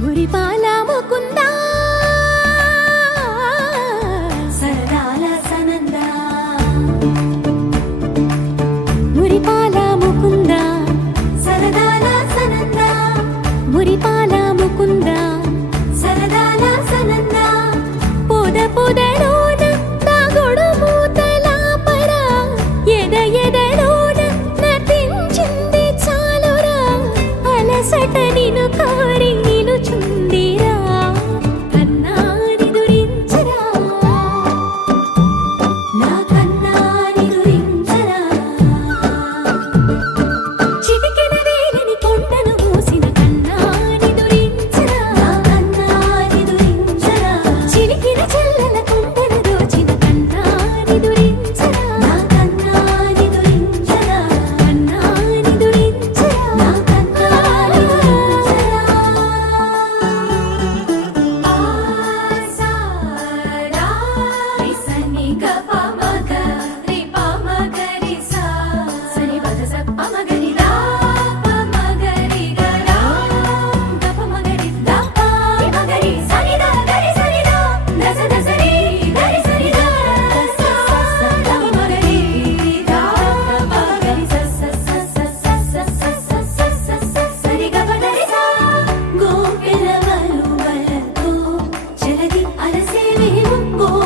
మురిపాల ముకుందా సరదాల సనందా మురిపాల ముకుందా సరదాల సనందా మురిపాల ముకుందా సరదాల సనందా పొద పొదలోన తాగుడు మూతల పరా ఎద ఎదలోన నటించింది చాలురా అలసట నిను కోరి నిలుచుందిరా కన్నాని దురించరా నా కన్నాని దురించరా చిటికెన వేలిని కొండను మూసిన కన్నాని దురించరా నా కన్నాని దురించరా చిలికిన చెల్లెల కొండను దోచిన కన్నాని దురించరా నా కన్నాని దురించరా కన్నాని దురించరా నా కన్నాని దురించరా ఆసారా ఇసని గపా